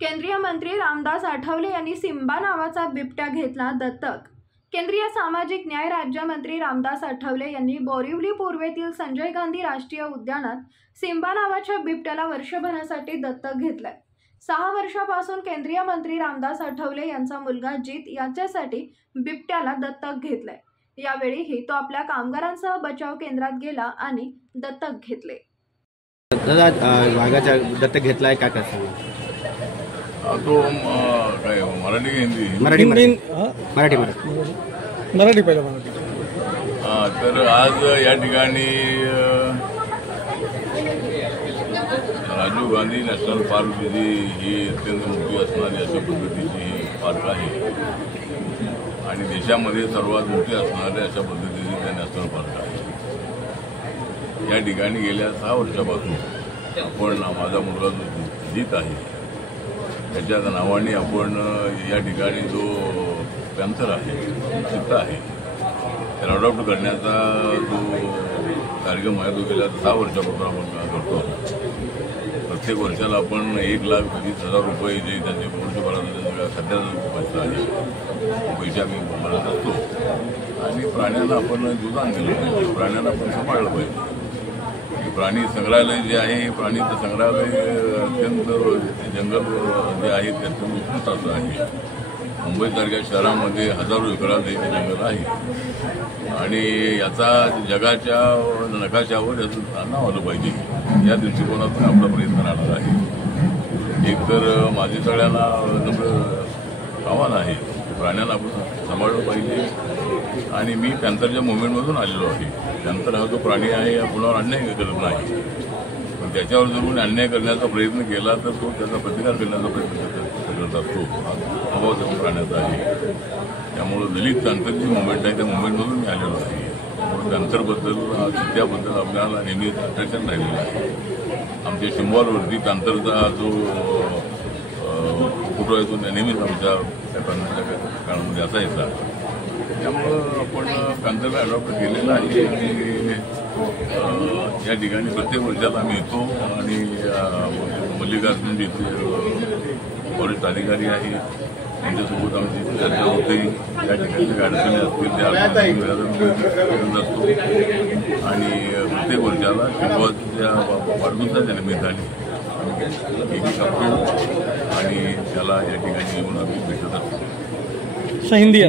केंद्रीय मंत्री रामदास आठवले यांनी सिम्बा नावाचा बिबट्या घेतला दत्तक। केंद्रीय सामाजिक न्याय राज्यमंत्री रामदास आठवले यांनी बोरिवली पूर्वेतील संजय गांधी राष्ट्रीय उद्यानात सिम्बा नावाच्या बिबट्याला वर्षभरासाठी दत्तक घेतलाय। 6 वर्षापासून केंद्रीय मंत्री रामदास आठवले यांचा मुलगा जीत याच्यासाठी बिबट्याला दत्तक घेतलाय। यावेळीही तो आपल्या कामगारांसह बचाव केंद्रात गेला आणि दत्तक घेतले। वाघाचा दत्तक घेतलाय का कसं? तो काय मराठी हिंदी मराठी पहिलं मराठी। तर आज या ठिकाणी राजीव गांधी नॅशनल पार्क ही अत्यंत मोठी असणारी अशा पद्धतीची पार्क आहे आणि देशामध्ये सर्वात मोठी असणारी अशा पद्धतीची त्या नॅशनल पार्क आहे। या ठिकाणी गेल्या 6 वर्षापासून आपण माझा मुलगा जो जीत आहे त्याच्या नावाने आपण या ठिकाणी जो पॅन्थर आहे चित्ता आहे त्याला अडॉप्ट करण्याचा जो कार्यक्रम आहे तो गेल्या 6 वर्षापासून आपण करतो। प्रत्येक वर्षाला आपण 1,20,000 रुपये जे त्यांचे वर्षभराचा सध्याचा पैसा आहे पैसे आम्ही भरत असतो आणि प्राण्यांना आपण जुदान दिलं पाहिजे, प्राण्यांना आपण सांभाळलं पाहिजे। प्राणी संग्रहालय जे आहे प्राणी संग्रहालय अत्यंत जंगल जे आहे ते अत्यंत उत्कृष्टाचं आहे। मुंबईसारख्या शहरामध्ये हजारो एकरात हे जंगल आहे आणि याचा जगाच्या नकाशावर याचं नाव आलं पाहिजे या दृष्टिकोनातून आपला प्रयत्न राहणार आहे। एकतर माझे सगळ्यांना आव्हान आहे प्राण्यांना आपण सांभाळलं पाहिजे आणि मी पॅन्थरच्या मुवमेंटमधून आलेलो आहे। पॅन्थर हा जो प्राणी आहे या कुणावर अन्याय करत नाही, पण त्याच्यावर जर कोणी अन्याय करण्याचा प्रयत्न केला तर तो त्याचा प्रतिकार करण्याचा प्रयत्न करत असतो। स्वभाव त्या प्राण्याचा आहे। त्यामुळं दलित पॅन्थरची मुवमेंट आहे त्या मुवमेंटमधून मी आलेलो आहे। त्यामुळे पॅन्थरबद्दल त्याबद्दल आपल्याला नेहमीच अट्रॅक्शन राहिलेलं आहे। आमच्या सिम्बॉलवरती पॅन्थरचा जो फोटो आहे तो नेहमीच आमच्या त्या पॅन्थरच्या काळामध्ये असायचा। त्यामुळं आपण पॅन्थरला अडॉप्ट केलेलं आहे आणि या ठिकाणी प्रत्येक वर्षाला आम्ही येतो आणि मल्लिकार्जुन जिथे वरिष्ठ अधिकारी आहे त्यांच्यासोबत आमची चर्चा होते। या ठिकाणी काही अडचणी असतील त्या असतो आणि प्रत्येक वर्षाला शिंगोच्या वाढदिवसाच्या निमित्ताने आम्ही करतो आणि त्याला या ठिकाणी येऊन आम्ही भेटत असतो। हिंदी